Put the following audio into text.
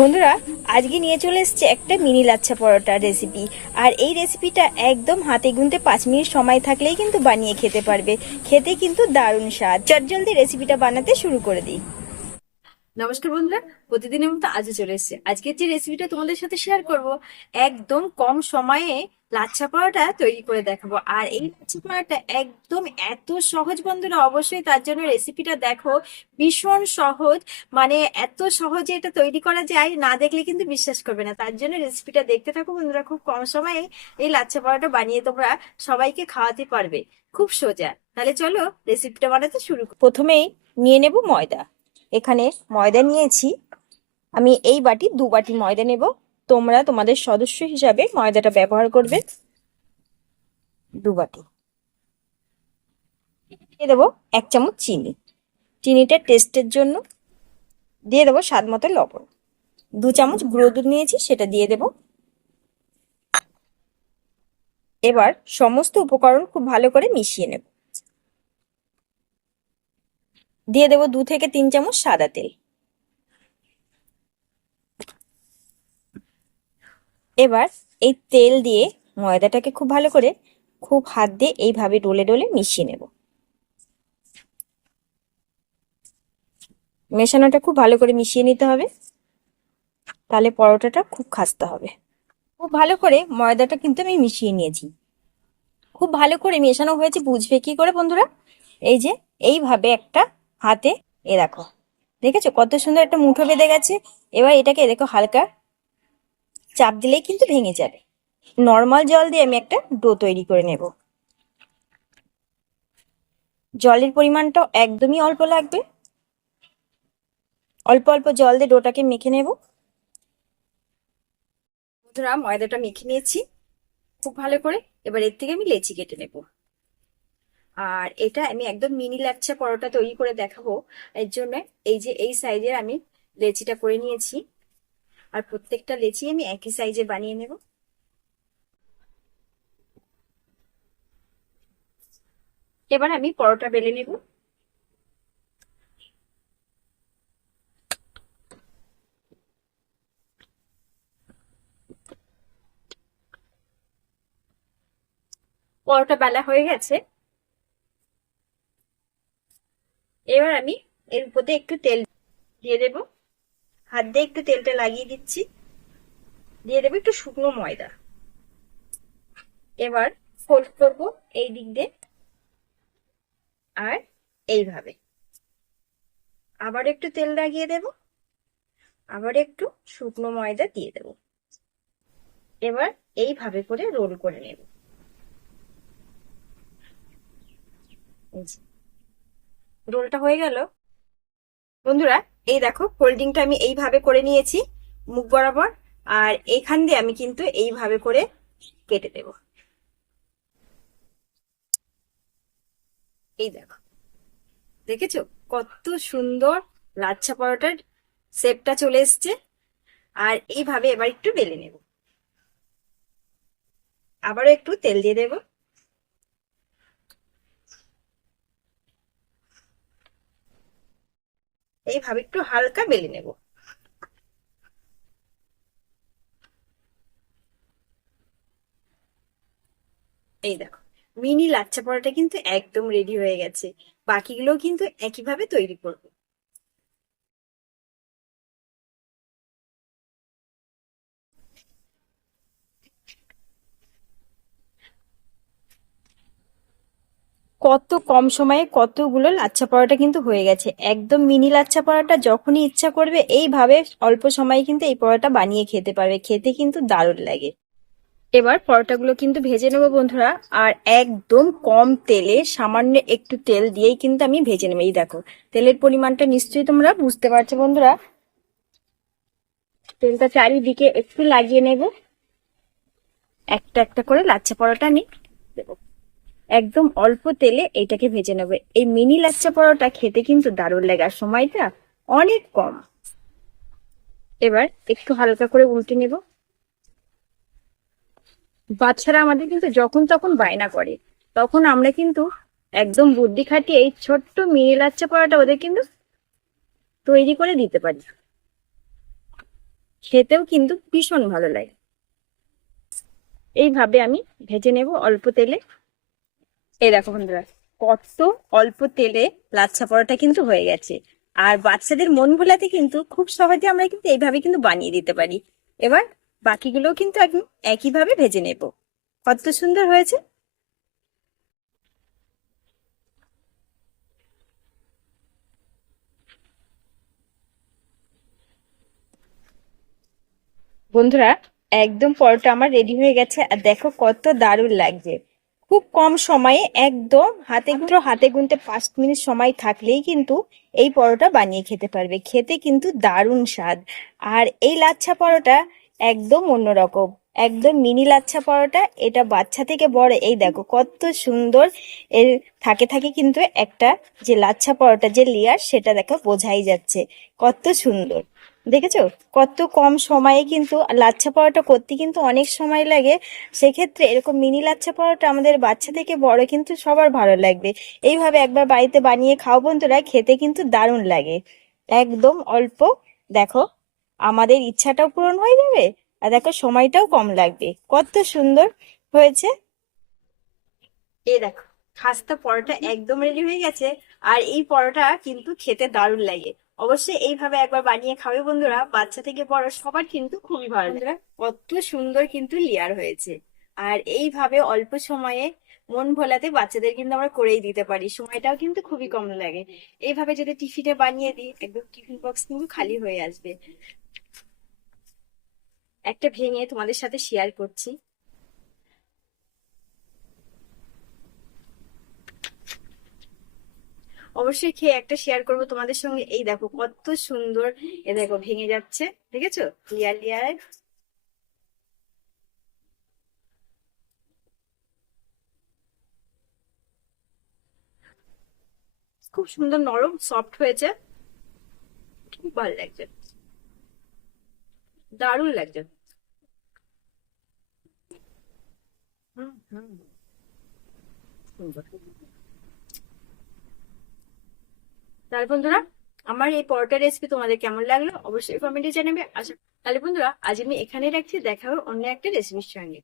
বন্ধুরা, আজকে নিয়ে চলে এসছে একটা মিনি লাচ্ছা পরোটার রেসিপি আর এই রেসিপিটা একদম হাতে গুনতে পাঁচ মিনিট সময় থাকলেই কিন্তু বানিয়ে খেতে পারবে। খেতে কিন্তু দারুণ স্বাদ। চটজলদি রেসিপিটা বানাতে শুরু করে দিই। নমস্কার বন্ধুরা, প্রতিদিনের মতো আজও চলে এসেছে। আজকের যে রেসিপিটা তোমাদের সাথে শেয়ার করব, একদম কম সময়ে লাচ্ছা পরোটা তৈরি করে দেখাবো। আর এই লাচ্ছা পরোটা একদম এত সহজ বন্ধুরা, অবশ্যই তার জন্য রেসিপিটা দেখো। ভীষণ সহজ মানে এত সহজে এটা তৈরি করা যায়, না দেখলে কিন্তু বিশ্বাস করবে না। তার জন্য রেসিপিটা দেখতে থাকো বন্ধুরা, খুব কম সময়ে এই লাচ্ছা পরোটা বানিয়ে তোমরা সবাইকে খাওয়াতে পারবে। খুব সোজা। তাহলে চলো রেসিপিটা বানাতে শুরু প্রথমেই নিয়ে নেব ময়দা। এখানে ময়দা নিয়েছি। আমি এই বাটি, দু বাটি ময়দা নেব। তোমরা তোমাদের সদস্য হিসাবে ময়দাটা ব্যবহার করবে। দু বাটি। দিয়ে দেবো এক চামচ চিনি। চিনিটা টেস্টের জন্য দিয়ে দেবো স্বাদ মতো লবণ। দু চামচ গুঁড়ো দুধ নিয়েছি, সেটা দিয়ে দেব। এবার সমস্ত উপকরণ খুব ভালো করে মিশিয়ে নেব। দিয়ে দেবো দু থেকে তিন চামচ সাদা তেল। এবার এই তেল দিয়ে ময়দাটাকে খুব ভালো করে খুব হাত দিয়ে এইভাবে ডলে ডলে মিশিয়ে নেব। মেশানোটা খুব ভালো করে মিশিয়ে নিতে হবে। তাহলে পরোটাটা খুব খাস্তা হবে। খুব ভালো করে ময়দাটা কিন্তু আমি মিশিয়ে নিয়েছি। খুব ভালো করে মেশানো হয়েছে, বুঝবে কি করে বন্ধুরা? এই যে, এইভাবে একটা হাতে, এ দেখো। দেখেছ? কত সুন্দর একটা মুঠো বেঁধে গেছে। এবার এটাকে দেখো, হালকা চাপ দিলেই কিন্তু ভেঙে যাবে। নর্মাল জল দিয়ে আমি একটা ডো তৈরি করে নেব। জলের পরিমাণটাও একদমই অল্প লাগবে। অল্প অল্প জল দিয়ে ডোটাকে মেখে নেব। ময়দাটা মেখে নিয়েছি খুব ভালো করে। এবার এর থেকে আমি লেচি কেটে নেব। আর এটা আমি একদম মিনি লাচ্ছা পরোটা তৈরি করে দেখাবো। এর জন্য এই যে এই সাইজের আমি লেচিটা করে নিয়েছি। আর প্রত্যেকটা লেচি আমি একই সাইজে বানিয়ে নেব। এবার আমি পরোটা বেলে নেব। পরোটা বেলা হয়ে গেছে। এবার আমি এর উপরে একটু তেল দিয়ে দেব। হাত দিয়ে একটু তেলটা লাগিয়ে দিচ্ছি। দিয়ে দেবো একটু শুকনো ময়দা। এবার ফোল্ড করব এই দিক দিয়ে। আর এইভাবে। আবার একটু তেল লাগিয়ে দেব। আবার একটু শুকনো ময়দা দিয়ে দেব। এবার এইভাবে করে রোল করে নেব। রোলটা হয়ে গেল। বন্ধুরা, এই দেখো ফোল্ডিংটা আমি এইভাবে করে নিয়েছি, মুখ বরাবর, আর এইখান দিয়ে আমি কিন্তু এইভাবে করে কেটে দেব। এই দেখো, দেখেছ? কত সুন্দর লাচ্ছা পরোটার শেপটা চলে এসছে, আর এইভাবে এবার একটু বেলে নেব। আবারও একটু তেল দিয়ে দেবো। এইভাবে একটু হালকা বেলে নেব। এই দেখো, মিনি লাচ্ছা পরোটা কিন্তু একদম রেডি হয়ে গেছে। বাকিগুলো কিন্তু একইভাবে তৈরি করব। কত কম সময়ে কতগুলো লাচ্ছা পরোটা কিন্তু হয়ে গেছে। একদম মিনি লাচ্ছা পরোটা যখনই ইচ্ছা করবে, এইভাবে অল্প সময়ে কিন্তু এই পরোটা বানিয়ে খেতে পারবে। খেতে কিন্তু দারুণ লাগে। এবার পরোটাগুলো কিন্তু ভেজে নেব বন্ধুরা। আর একদম কম তেলে, সামান্য একটু তেল দিয়েই কিন্তু আমি ভেজে নেব। এই দেখো, তেলের পরিমাণটা নিশ্চয়ই তোমরা বুঝতে পারছ বন্ধুরা। তেলটা চারিদিকে একটু লাগিয়ে নেব। একটা একটা করে লাচ্ছা পরোটা আমি দেবো। একদম অল্প তেলে এটাকে ভেজে নেবে। এই মিনি লাচ্চা পরোটা খেতে কিন্তু দারুণ লাগে আর সময়টা অনেক কম। এবার একটু হালকা করে উল্টে নেব। বাচ্চারা আমাদের কিন্তু যখন তখন বায়না করে। তখন আমরা কিন্তু একদম বুদ্ধি খাটিয়ে এই ছোট্ট মিনি লাচ্চা পরোটা ওদের কিন্তু তৈরি করে দিতে পারি। খেতেও কিন্তু ভীষণ ভালো লাগে। এইভাবে আমি ভেজে নেব অল্প তেলে। এই দেখো বন্ধুরা, কত অল্প তেলে লাচ্ছা পরোটা কিন্তু হয়ে গেছে। আর বাচ্চাদের মন ভোলাতে কিন্তু খুব সহজে আমরা কিন্তু এইভাবে কিন্তু বানিয়ে দিতে পারি। এবার বাকিগুলোও কিন্তু আমি একইভাবে ভেজে নেব। কত সুন্দর হয়েছে। বন্ধুরা, একদম পরোটা আমার রেডি হয়ে গেছে। আর দেখো কত দারুণ লাগছে। খুব কম সময়ে একদম হাতে গুঁড়ো হাতে গুনতে পাঁচ মিনিট সময় থাকলেই কিন্তু এই পরোটা বানিয়ে খেতে পারবে। খেতে কিন্তু দারুণ স্বাদ। আর এই লাচ্ছা পরোটা একদম অন্যরকম। একদম মিনি লাচ্ছা পরোটা, এটা বাচ্চা থেকে বড়, এই দেখো কত সুন্দর এর থাকে থাকে কিন্তু একটা যে লাচ্ছা পরোটা যে লেয়ার সেটা দেখো বোঝাই যাচ্ছে। কত সুন্দর। দেখেছ? কত কম সময়ে কিন্তু লাচ্ছা পরোটা করতে কিন্তু অনেক সময় লাগে। সেক্ষেত্রে এরকম মিনি লাচ্ছা পরোটা আমাদের বাচ্চা থেকে বড় কিন্তু সবার ভালো লাগবে। এইভাবে একবার বাড়িতে বানিয়ে খাও বন্ধুরা খেতে কিন্তু দারুণ লাগে। একদম অল্প দেখো আমাদের ইচ্ছাটাও পূরণ হয়ে যাবে আর দেখো সময়টাও কম লাগবে। কত সুন্দর হয়েছে। এই দেখো খাস্তা পরোটা একদম রেডি হয়ে গেছে। আর এই পরোটা কিন্তু খেতে দারুণ লাগে। অবশ্যই এইভাবে একবার বানিয়ে খাবে বন্ধুরা। বাচ্চা থেকে বড় সবার কিন্তু খুবই ভালো লাগে। কত সুন্দর কিন্তু লেয়ার হয়েছে। আর এইভাবে অল্প সময়ে মন ভোলাতে বাচ্চাদের কিন্তু আমরা করেই দিতে পারি। সময়টাও কিন্তু খুবই কম লাগে। এইভাবে যদি টিফিনে বানিয়ে দিই, একদম টিফিন বক্স কিন্তু খালি হয়ে আসবে। একটা ভেঙে তোমাদের সাথে শেয়ার করছি। অবশ্যই খেয়ে একটা শেয়ার করব তোমাদের সঙ্গে। এই দেখো কত সুন্দর, এ দেখো ভেঙে যাচ্ছে, দেখেছ? লেয়ার লেয়ার খুব সুন্দর নরম সফট হয়েছে। খুব ভালো লাগছে। দারুণ লাগছে। হুম হুম। তাহলে বন্ধুরা, আমার এই পরোটা রেসিপি তোমাদের কেমন লাগল? অবশ্যই কমেন্টে জানাবে। আশা তাহলে বন্ধুরা, আজ আমি এখানে রাখছি। দেখা হবে অন্য একটা রেসিপির সঙ্গে।